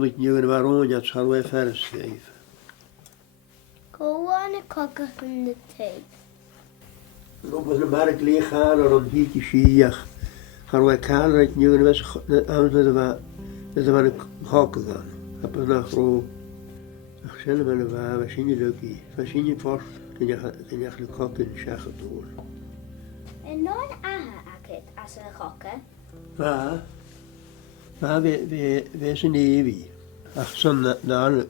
ik niet in waarom je het zal weer verder schrijven. Go on a cocker from the tape. Op een markt leeg gaan er een hietje schier. Gaan we kijken dat je een was dat we een hakken gaan. Heb een nacht ro. Ik zeg maar de waar we zien je leukie. We zien je vast. Kun je eigenlijk hakken zeggen door. En non aha akit as a cocker. Maar we zijn eeuwig. Ach zo'n daar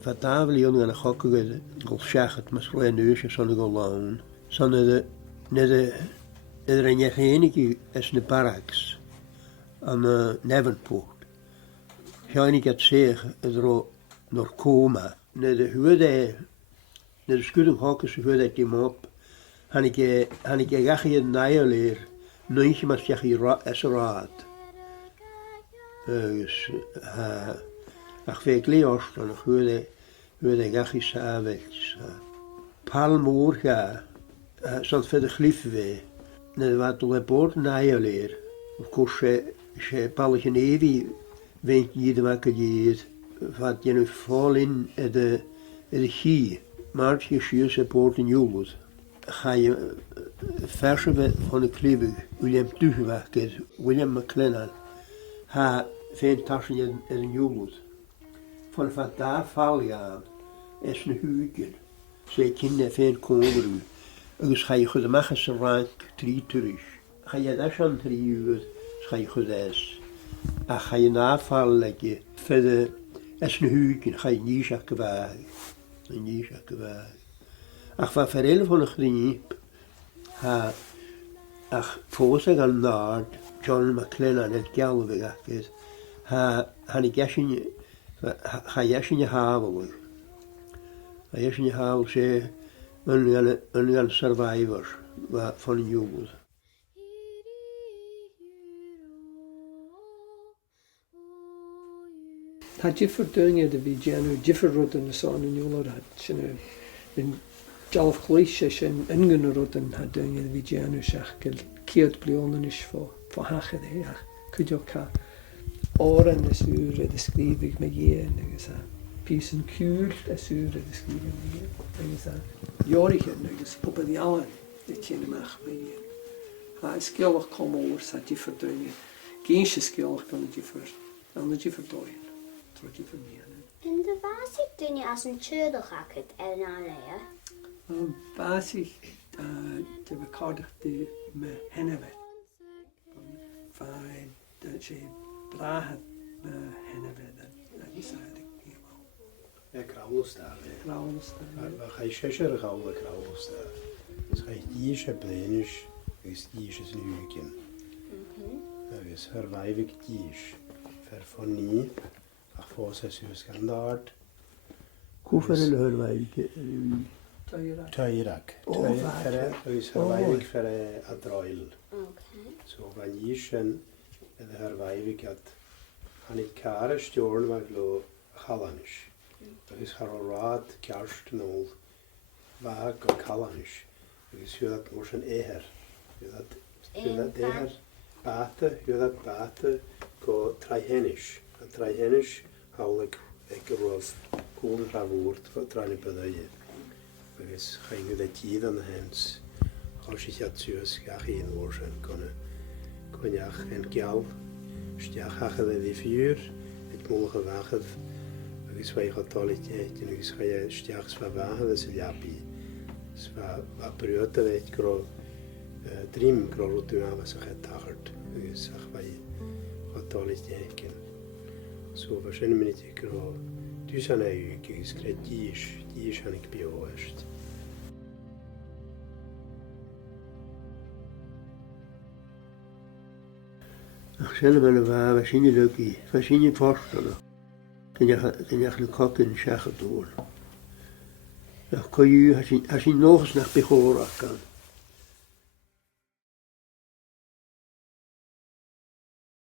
van tafel jongen een hakken gaan zeggen. Maar schreeuwen neusje zo'n gelaan. Zo'n de er een enige is een barracks aan Nevenpoort. Ga ik het zeggen, er nog komen. De huurde, de schudden hakken ze huurde die op. Han ik echt je nijleer, nooit maar zeg je is raad. Dus ach weet leers dan huurde echt je s'avonds. Palmoer ga, zo'n verder glief weer. Dat wat op het bord nijleer. Of course, je palletje nevi, weet je de wakker je wat je nu vol in de gie. Maar je schuurt het bord in jullie. Ga je versen van de klibbig, William Tugewakker, William McLennan. Ha, veel tassen in jullie. Van wat daar val je aan, is een huurtje. Zij kinderen veel komen. Dus ga je goed maken ze rank 3 terug. Ga je dat aan 3 uur, ga je goed eens. En ga je navallen leggen, verder is een huurtje, ga je niet zakken weg. Niet zakken weg. Ach, wat voor heel van een griep. Ach, voor zich aan daar, John McLennan het Galway is. Ga je in je havel. Ga je in je havel zeggen. Een survivor van jongens. Had je verdungen de vigenu, jifferrotten de son in jullie had, je in jalf kleisjes en ingenerotten had dingen de vigenu zeg, keert blionen is voor hachen de ja, kun je ook oren de sure de schrijf ik met je en ik zei. Pies en kuur, de sure de schrijf ik met je. En ik zei. Jorige, dus op het jaren, dat je niet mag bij je. Hij skillig komen over, zat je verdringen. Geen skillig kan je verdooien. Tot je verdienen. En de basic doen je als een tjödelgakket en alleen. Basic, de bekardig die me hennewet. Van dat je brahat me hennewet, dat is eigenlijk niet wel. Ja, krauwelstaan. Krauwelstaan. Maar ga je zesjer gouden krauwelstaan. Dus ga je diesje plenisch, is diesje sluiken. Dus herwijf ik dies. Verfonie, ach voor 6 uur standaard. Koeferen herwijf ik. Tøyrak. Dus herwijf ik voor adroil. Zo van jischen, en herwijf ik het. Han ik kare stjorn waar glo Chalanisch. Dat is Harald, Kersten og Vag og Chalanisch. Dus je dat moest een eher. Je dat eher bate, go Trajenisch. Trajenisch hou ik roos koel ravoert voor trainen bedoelie. Dus ga je dat hier dan hens. Als je het zuurs ga je in worden kunnen. Kon je en gel. Stjach hagen de vuur. Het morgen wagen. Dus wij gaan toiletjes en dus ga je stjachs verwagen. Dat is japi. Dus wat brood weet gro. Drim gro routine was er getagerd. Dus zeg wij gaan toiletjes ken. Zo verschillende minuten gro. Dus aan je dus krijg die aan ik behoorst. Ach, zelf wel waar, we zien je leukie, we zien je voorstellen. Kun je eigenlijk hakken zeggen door. Dan kun je, als je nog eens naar Pechora kan.